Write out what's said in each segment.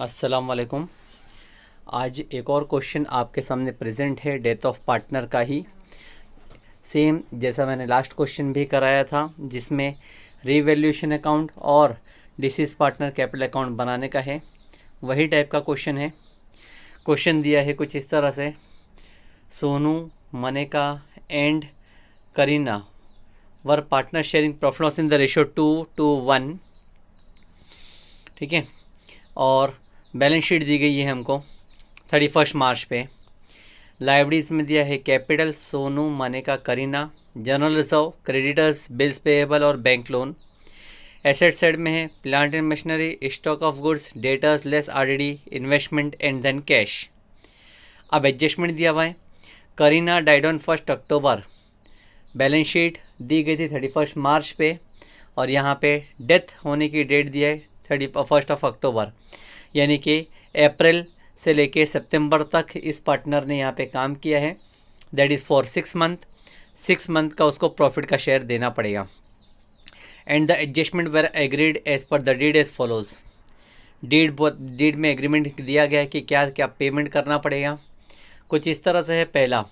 अस्सलाम वालेकुम। आज एक और क्वेश्चन आपके सामने प्रेजेंट है डेथ ऑफ पार्टनर का ही, सेम जैसा मैंने लास्ट क्वेश्चन भी कराया था जिसमें रीवैल्यूएशन अकाउंट और डिसीज पार्टनर कैपिटल अकाउंट बनाने का है, वही टाइप का क्वेश्चन है। क्वेश्चन दिया है कुछ इस तरह से, Sonu, Maneka and Kareena were partner sharing profit loss in the ratio 2:1, ठीक है। और बैलेंस शीट दी गई है हमको 31 मार्च पे। लाइब्रेरीज में दिया है capital Sonu, Maneka, Kareena, general reserve, creditors, bills payable और बैंक लोन। एसेट साइड में है plant and machinery, stock of goods, debtors less RDD, investment and then cash. अब एडजस्टमेंट दिया हुआ है, Kareena died on 1 October, balance sheet दी गई थी 31 मार्च पे और यहाँ पे डेथ होने की डेट दिया है 31 अक्टूबर, यानी कि अप्रैल से लेके सितंबर तक इस पार्टनर ने यहाँ पे काम किया है। दैट इज़ फॉर 6 मंथ का उसको प्रॉफिट का शेयर देना पड़ेगा। And the adjustment were agreed as per the deed as follows. Deed में एग्रीमेंट दिया गया है कि क्या क्या पेमेंट करना पड़ेगा। कुछ इस तरह से है। पहला,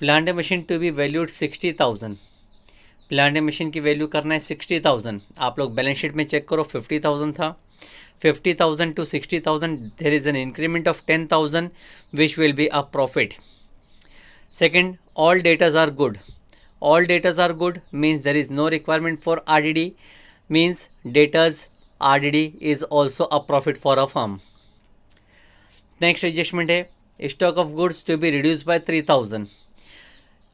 plant and machine to be valued 60,000। Plant and machine की वैल्यू करना है 60,000। आप लोग बैलेंस शीट में चेक करो 50,000 था। 50,000 to 60,000 there is an increment of 10,000 which will be a profit. Second, all datas are good. All datas are good means there is no requirement for RDD, means datas RDD is also a profit for a firm. Next adjustment है stock of goods to be reduced by 3,000.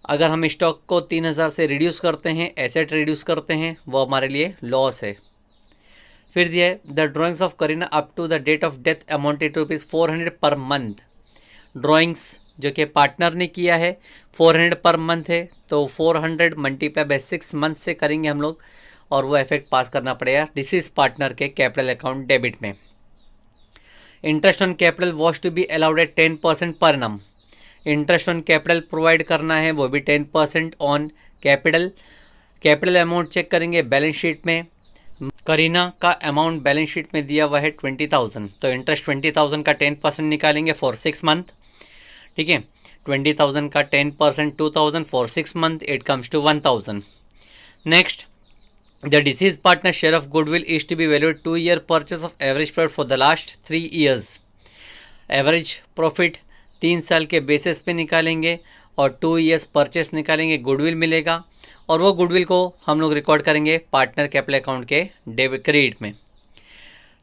अगर हम stock को 3,000 से reduce करते हैं, asset reduce करते हैं, वो हमारे लिए लॉस है। फिर दिया है the drawings of Kareena up to the date of death amounted to ₹400 per month. Drawings जो कि पार्टनर ने किया है 400 पर मंथ है, तो 400 मल्टीप्लाई बाय 6 मंथ से करेंगे हम लोग और वो इफेक्ट पास करना पड़ेगा डिसीज पार्टनर के कैपिटल अकाउंट डेबिट में। Interest on capital was to be allowed at 10% per annum. Interest on capital provide करना है, वो भी 10% on capital. Capital amount check करेंगे बैलेंस शीट में। करीना का अमाउंट बैलेंस शीट में दिया हुआ है 20,000, तो इंटरेस्ट 20,000 का 10% निकालेंगे फॉर 6 मंथ, ठीक है। 20,000 का 10% 2,000 for 6 month, it comes to 1,000। Next, the deceased partner share of goodwill is to be valued 2 year purchase of average profit for the last 3 years. Average profit 3 साल के बेसिस पे निकालेंगे और 2 ईयर्स परचेस निकालेंगे, goodwill मिलेगा और वो goodwill को हम लोग रिकॉर्ड करेंगे पार्टनर कैपिटल अकाउंट के डेबिट क्रेडिट में।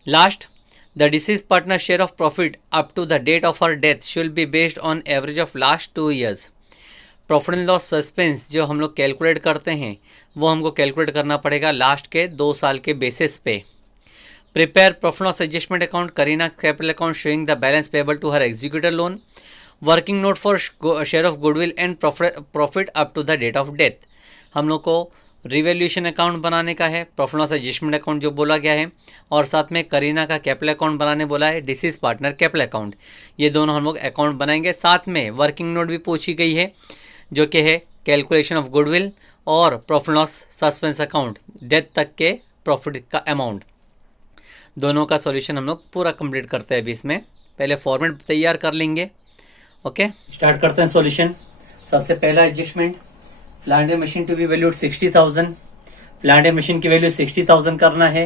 Last, the deceased partner share of profit up to the date of her death should be based on average of last 2 years. Profit and loss suspense जो हम लोग calculate करते हैं वो हमको calculate करना पड़ेगा लास्ट के 2 साल के बेसिस पे। Prepare profit loss adjustment account Kareena capital account showing the balance payable to her executor loan. Working note for share of goodwill and profit up to the date of death. हम लोग को revaluation account बनाने का है, profit loss adjustment account जो बोला गया है, और साथ में करीना का कैपिटल अकाउंट बनाने बोला है, डिसीज पार्टनर कैपिटल अकाउंट। ये दोनों हम लोग अकाउंट बनाएंगे। साथ में वर्किंग नोट भी पूछी गई है जो कि है कैलकुलेशन ऑफ गुडविल और profit loss suspense account, death तक के प्रॉफिट का अमाउंट। दोनों का सॉल्यूशन हम लोग पूरा कंप्लीट करते हैं अभी। इसमें पहले फॉर्मेट तैयार कर लेंगे। ओके, स्टार्ट करते हैं सॉल्यूशन। सबसे पहला adjustment, plant and machine to be valued 60,000। Plant and machine की वैल्यू 60,000 करना है,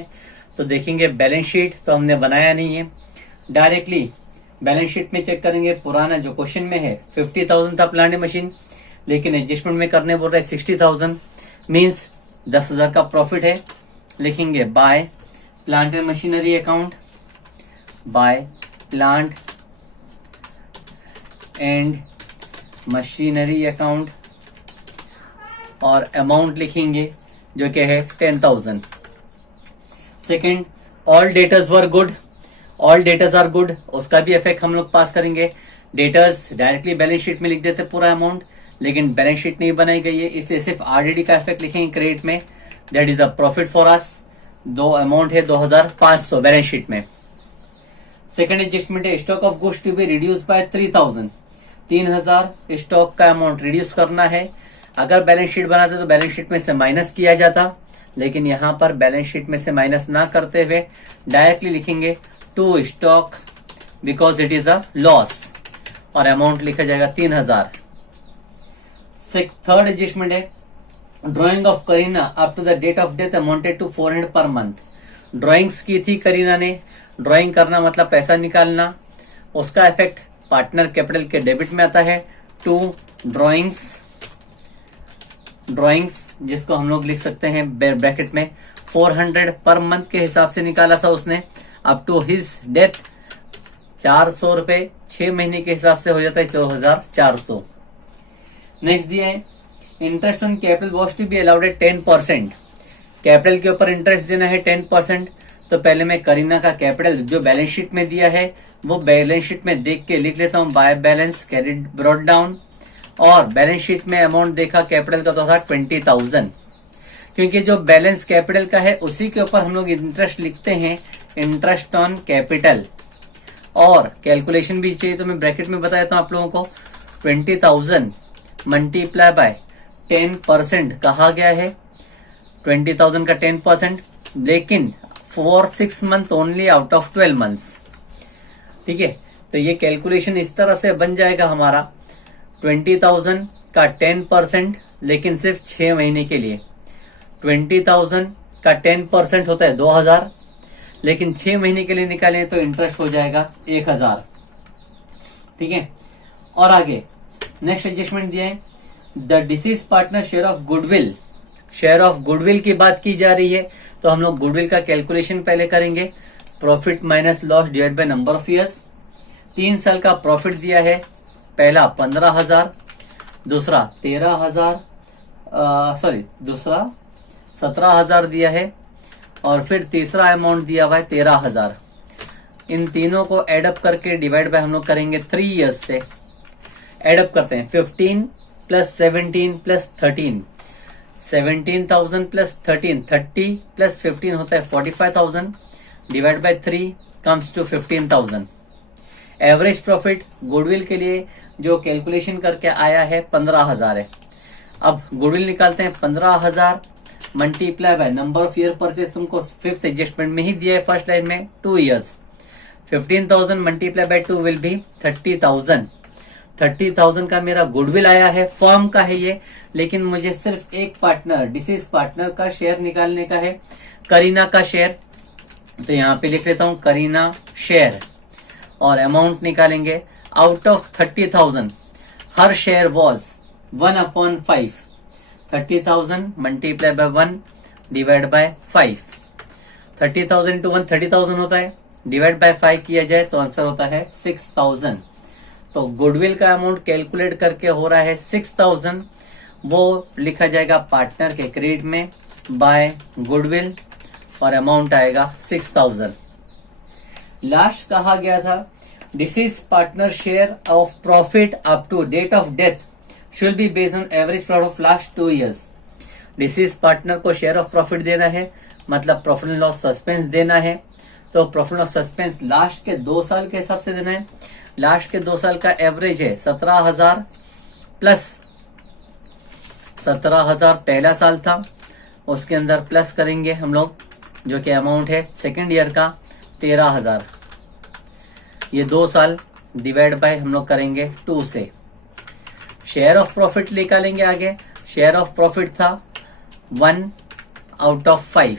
तो देखेंगे बैलेंस शीट तो हमने बनाया नहीं है, डायरेक्टली बैलेंस शीट में चेक करेंगे। पुराना जो क्वेश्चन में है 50,000 था प्लांट एंड मशीन, लेकिन एडजस्टमेंट में करने बोल रहे हैं 60,000, मीन्स 10,000 का प्रॉफिट है। लिखेंगे by plant and machinery account, by plant and machinery account, और अमाउंट लिखेंगे जो कि है 10,000। Second, all debtors were good. All debtors are good, उसका भी इफेक्ट हम लोग पास करेंगे। डेटर्स डायरेक्टली बैलेंस शीट में लिख देते पूरा अमाउंट, लेकिन बैलेंस शीट नहीं बनाई गई है, इसलिए सिर्फ आरडीडी का इफेक्ट लिखेंगे क्रेडिट में। That is a profit for us. दो अमाउंट है 2,500 बैलेंस शीट में। सेकेंड एडजस्टमेंट है stock of goods to be reduce by 3,000। 3,000 stock का अमाउंट रिड्यूस करना है। अगर बैलेंस शीट बनाते तो बैलेंस शीट में से माइनस किया जाता, लेकिन यहाँ पर बैलेंस शीट में से माइनस ना करते हुए डायरेक्टली लिखेंगे to stock because it is a loss, और अमाउंट लिखा जाएगा 3000। थर्ड एडजस्टमेंट है drawing of Kareena up to the date of death amounted to 400 per month. Drawings की थी करीना ने, ड्रॉइंग करना मतलब पैसा निकालना, उसका इफेक्ट पार्टनर कैपिटल के डेबिट में आता है। टू ड्रॉइंग्स जिसको हम लोग लिख सकते हैं ब्रैकेट में 400 पर मंथ के हिसाब से निकाला था उसने, अप टू हिज डेथ 400 रुपए 6 महीने के हिसाब से हो जाता है 4400। नेक्स्ट दिया है interest on capital was to be allowed at 10%। Capital के ऊपर इंटरेस्ट देना है 10%। तो पहले मैं करीना का कैपिटल जो बैलेंस शीट में दिया है वो बैलेंस शीट में देख के लिख लेता हूं, by balance carried brought down, और बैलेंस शीट में अमाउंट देखा कैपिटल का तो था 20,000, क्योंकि जो बैलेंस कैपिटल का है उसी के ऊपर हम लोग इंटरेस्ट लिखते हैं, इंटरेस्ट ऑन कैपिटल। और कैलकुलेशन भी चाहिए तो मैं ब्रैकेट में बता देता हूं आप लोगों को, 20,000 मल्टीप्लाई बाय 10% कहा गया है, 20,000 का 10%, लेकिन for 6 month only out of 12 months. ठीक है, तो ये कैलकुलेशन इस तरह से बन जाएगा हमारा 20,000 का 10%, लेकिन सिर्फ 6 महीने के लिए। 20,000 का 10% होता है 2,000, लेकिन 6 महीने के लिए निकालें तो इंटरेस्ट हो जाएगा 1,000। ठीक है, और आगे नेक्स्ट एडजस्टमेंट दिया है the deceased partner share of goodwill. Share of goodwill की बात की जा रही है, तो हम लोग गुडविल का कैलकुलेशन पहले करेंगे, profit minus loss divide by number of years. 3 साल का प्रॉफिट दिया है, पहला 15,000, दूसरा 17,000 दिया है, और फिर तीसरा अमाउंट दिया हुआ है 13,000। इन तीनों को एडअप करके डिवाइड बाय हम लोग करेंगे 3 ईयर्स से। एडअप करते हैं 15 प्लस 17 प्लस 13, 17,000 प्लस 13, 30 प्लस 15 होता है 45,000, divide by 3 comes to 15,000। Average profit goodwill के लिए जो कैलकुलेशन करके आया है 15,000 है। अब गुडविल निकालते हैं, 15,000 multiply by number of year purchase, तुमको 5th एडजस्टमेंट में ही दिया है फर्स्ट लाइन में 2 years. 15,000 multiply by 2 will be 30,000। 30,000 का मेरा गुडविल आया है, फर्म का है ये, लेकिन मुझे सिर्फ एक पार्टनर डिसीज पार्टनर का शेयर निकालने का है, करीना का शेयर। तो यहाँ पे लिख लेता हूं करीना शेयर, और अमाउंट निकालेंगे out of 30,000 her share was 1/5। 30,000 multiply by 1 divide by 5। 30,000 into 1 30,000 होता है, डिवाइड बाय 5 किया जाए तो आंसर होता है 6,000। तो गुडविल का अमाउंट कैलकुलेट करके हो रहा है 6,000, वो लिखा जाएगा पार्टनर के क्रेडिट में बाय गुडविल, और अमाउंट आएगा 6,000। लास्ट कहा गया था deceased partner share of profit up to date of death should be based on average profit of last 2 years. Deceased partner को शेयर ऑफ प्रॉफिट देना है, मतलब प्रॉफिट एंड लॉस सस्पेंस देना है। तो प्रॉफिट लॉस सस्पेंस लास्ट के 2 साल के हिसाब से देना है। लास्ट के 2 साल का एवरेज है 17,000 प्लस 17,000 पहला साल था, उसके अंदर प्लस करेंगे हम लोग जो कि अमाउंट है सेकेंड ईयर का 13,000। ये 2 साल डिवाइड बाय हम लोग करेंगे 2 से। शेयर ऑफ प्रॉफिट निकालेंगे आगे। शेयर ऑफ प्रॉफिट था 1/5।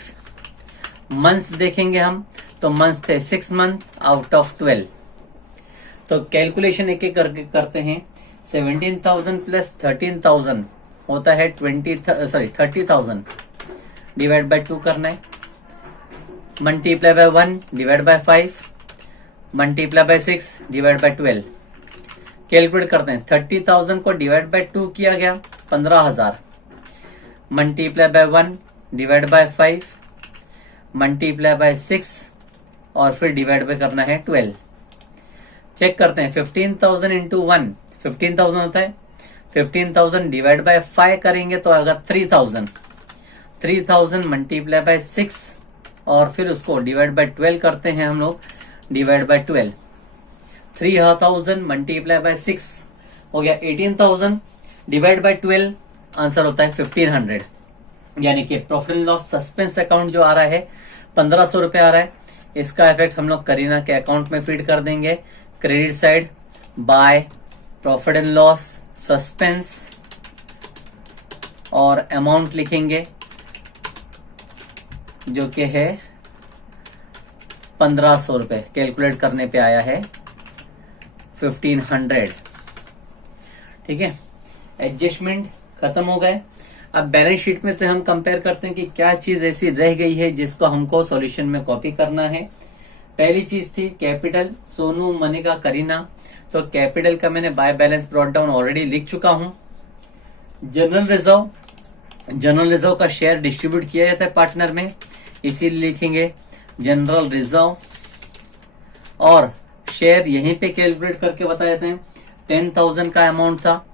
मंथ्स देखेंगे हम तो मंथ्स थे 6 मंथ आउट ऑफ 12। तो कैलकुलेशन एक एक करके करते हैं। 17,000 प्लस 13,000 होता है 30,000 डिवाइड बाय 2 करना है, multiply by 1 divide by 5 multiply by 6 divide by 12। Calculate करते हैं। 30,000 को डिवाइड बाय 2 किया गया 15,000, multiply by 1 divide by 5 multiply by 6 और फिर डिवाइड बाय करना है 12। चेक करते हैं। 15,000 इंटू 1 15,000 होता है। 15,000 डिवाइड बाय 5 करेंगे तो अगर 3,000 मल्टीप्लाई बाय 6 और फिर उसको डिवाइड बाय 12 करते हैं हम लोग, डिवाइड बाय 12। 3,000 मल्टीप्लाई बाय 6 हो गया 18,000 डिवाइड बाय 12, आंसर होता है 1,500। यानी कि profit and loss suspense account जो आ रहा है 1,500 रुपए आ रहा है। इसका इफेक्ट हम लोग करीना के अकाउंट में फीड कर देंगे। Credit side by profit and loss suspense और अमाउंट लिखेंगे जो कि है 1500 रुपए, कैलकुलेट करने पे आया है 1500। ठीक है, एडजस्टमेंट खत्म हो गए। अब बैलेंस शीट में से हम कंपेयर करते हैं कि क्या चीज ऐसी रह गई है जिसको हमको सॉल्यूशन में कॉपी करना है। पहली चीज थी कैपिटल, सोनू, मनिका, करीना। तो कैपिटल का मैंने by balance brought down already लिख चुका हूं। जनरल रिजर्व का शेयर डिस्ट्रीब्यूट किया जाता है पार्टनर में, इसीलिए लिखेंगे जनरल रिजर्व। और शेयर यहीं पे कैलकुलेट करके बता देते हैं। 10,000 का अमाउंट था,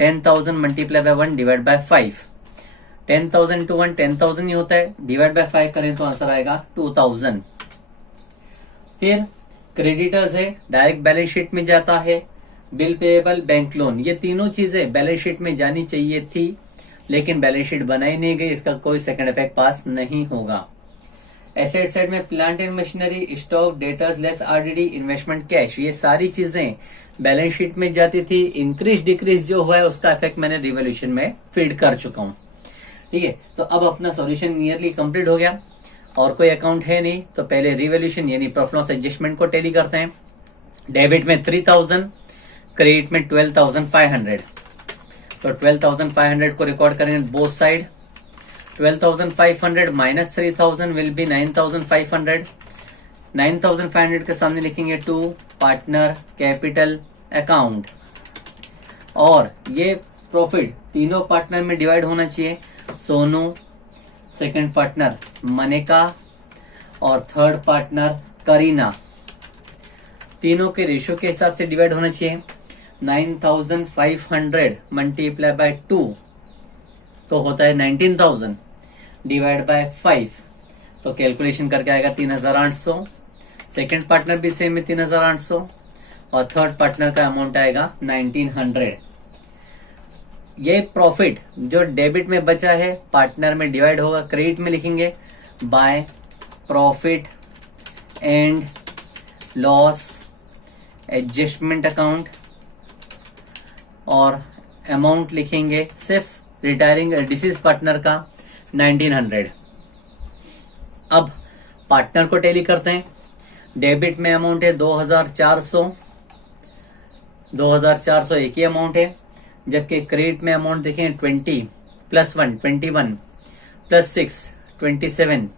10,000 multiply by 1 divide by 5। 10,000 to 1 10,000 ही होता है, डिवाइड बाय 5 करें तो आंसर आएगा 2,000। फिर क्रेडिटर्स है, डायरेक्ट बैलेंस शीट में जाता है। बिल पेएबल, बैंक लोन, ये तीनों चीजें बैलेंस शीट में जानी चाहिए थी, लेकिन बैलेंस शीट बनाई नहीं गई, इसका कोई सेकंड इफेक्ट पास नहीं होगा। एसेट साइड में plant and machinery, stock, debtors less RDD, investment, cash, ये सारी चीजें बैलेंस शीट में जाती थी। इंक्रीज डिक्रीज जो हुआ है उसका इफेक्ट मैंने रिवॉल्यूशन में फीड कर चुका हूं। ठीक है, तो अब अपना सॉल्यूशन नियरली कंप्लीट हो गया और कोई अकाउंट है नहीं, तो पहले रिवॉल्यूशन यानी प्रॉफिट लॉस एडजस्टमेंट को टैली करते हैं। डेबिट में 3,000, क्रेडिट में 12,500। तो 12,500 को रिकॉर्ड करेंगे both side. 12,500 minus 3,000 will be 9,500। 9,500 के सामने लिखेंगे टू पार्टनर कैपिटल अकाउंट। और ये प्रॉफिट तीनों पार्टनर में डिवाइड होना चाहिए। सोनू, सेकंड पार्टनर मनिका और थर्ड पार्टनर करीना, तीनों के रेशियो के हिसाब से डिवाइड होना चाहिए। 9,500 मल्टीप्लाई बाय 2 तो होता है 19,000 डिवाइड बाय 5, तो कैलकुलेशन करके आएगा 3,800। सेकंड पार्टनर भी सेम है 3,800 और थर्ड पार्टनर का अमाउंट आएगा 1,900। ये प्रॉफिट जो डेबिट में बचा है पार्टनर में डिवाइड होगा, क्रेडिट में लिखेंगे by profit and loss adjustment account और अमाउंट लिखेंगे सिर्फ रिटायरिंग डिसीज पार्टनर का 1,900। अब पार्टनर को टैली करते हैं। डेबिट में अमाउंट है 2,400, 2,400 एक ही अमाउंट है, जबकि क्रेडिट में अमाउंट देखें 20 plus 1 21 plus 6 27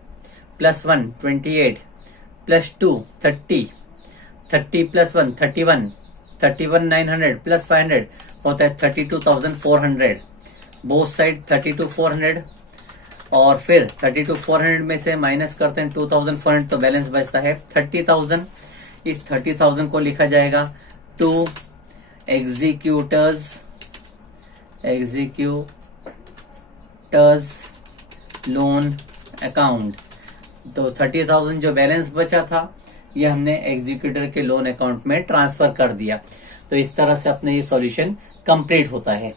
plus 1 28 plus 2 30 30 plus 1 31 31,900 plus 500 होता है 32,400। बोथ साइड 32,400 और फिर 32,400 में से माइनस करते हैं 2,400 तो बैलेंस बचता है 30,000। इस 30,000 को लिखा जाएगा टू एग्जीक्यूटर्स लोन अकाउंट। तो 30,000 जो बैलेंस बचा था ये हमने एग्जीक्यूटर के लोन अकाउंट में ट्रांसफर कर दिया। तो इस तरह से अपने ये सॉल्यूशन कंप्लीट होता है।